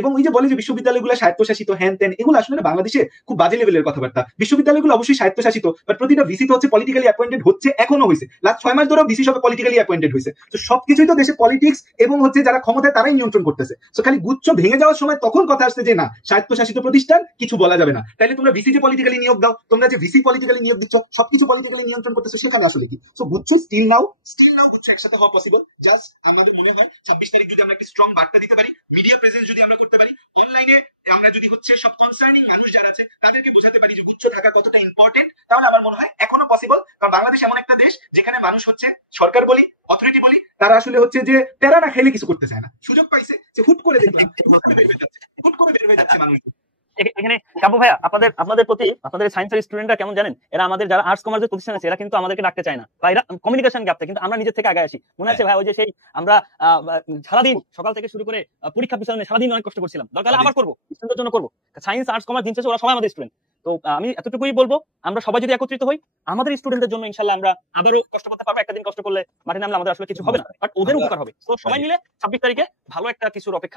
এবং ওই যে বলে যে বিশ্ববিদ্যালয়গুলো স্বায়ত্তশাসিত হ্যান ত্যান, এগুলো আসলে বাংলাদেশে খুব বাজে লেভেলের কথাবার্তা। বিশ্ববিদ্যালয়গুলো অবশ্যই স্বায়ত্তশাসিত, বাট প্রতিটা ভিসি তো হচ্ছে পলিটিক্যালি অ্যাপয়েন্টেড, হচ্ছে এখনো হয়েছে, লাস্ট 6 মাস ধরেও ভিসি সব পলিটিক্যালি অ্যাপয়েন্টেড হয়েছে। তো সবকিছুই তো দেশে পলিটিক্স এবং হচ্ছে যারা ক্ষমতায় তারাই নিয়ন্ত্রণ করতেছে। তো খালি গুচ্ছ ভেঙে যাওয়ার সময় তখন কথা আসছে যে না, স্বায়ত্তশাসিত প্রতিষ্ঠান, কিছু বলা যাবে না। তাইলে তোমরা ভিসি যে পলিটিক্যালি নিয়োগ দাও, তোমরা যে ভিসি পলিটিক্যালি নিয়োগ দিচ্ছ, সবকিছু পলিটিক্যালি নিয়ন্ত্রণ করতেছো, সেখানে আসলে কি? তো গুচ্ছ স্টিল নাও গুচ্ছ একসাথে হওয়া পসিবল। জাস্ট আমাদের মনে হয় 26 তারিখ যদি আমরা একটা স্ট্রং বার্তা দিতে পারি, মিডিয়া প্রেজেন্স যদি আমরা করতে পারি, অনলাইনে আমরা যদি হচ্ছে সব কনসার্নিং মানুষ যারা আছে তাদেরকে বোঝাতে পারি যে গুচ্ছ থাকা কতটা ইম্পর্টেন্ট, তাহলে আমার মনে হয় এখনো পসিবল। কারণ বাংলাদেশ এমন একটা দেশ যেখানে মানুষ হচ্ছে সরকার বলি, অথরিটি বলি, তারা আসলে হচ্ছে যে টেরা না খেলে কিছু করতে চায় না। সুযোগ পাইছে যে হুট করে দেখলাম হুট করে বের হয়ে যাচ্ছে মানুষ। এখানে কাব্য ভাইয়া, আপনাদের প্রতি আপনাদের সায়েন্সের স্টুডেন্টরা কেমন জানেন, এরা আমাদের যারা আর্টস কমার্সের প্রতিষ্ঠান আছে এরা কিন্তু আমাদেরকে ডাকতে চায় না, বা এরা কমিউনিকেশন গ্যাপটা, কিন্তু আমরা নিজের থেকে আগে আসি। মনে আছে ভাই ওই যে সেই আমরা সারাদিন সকাল থেকে শুরু করে পরীক্ষা পিছনে সারাদিন অনেক কষ্ট করছিলাম, দরকার হলে আবার করবো, স্টুডেন্টের জন্য করবো। সায়েন্স আর্টস কমার্স দিন শেষে ওরা সবাই আমাদের স্টুডেন্ট। তো আমি এতটুকুই বলবো, আমরা সবাই যদি একত্রিত হই আমাদের স্টুডেন্টদের জন্য ইনশাল্লাহ আমরা আবারও কষ্ট করতে পারবো। একটা দিন কষ্ট করলে মাঠে নামলে আমাদের আসলে কিছু হবে না, বাট ওদের উপকার হবে। তো সবাই মিলে 26 তারিখে ভালো একটা কিছুর অপেক্ষায়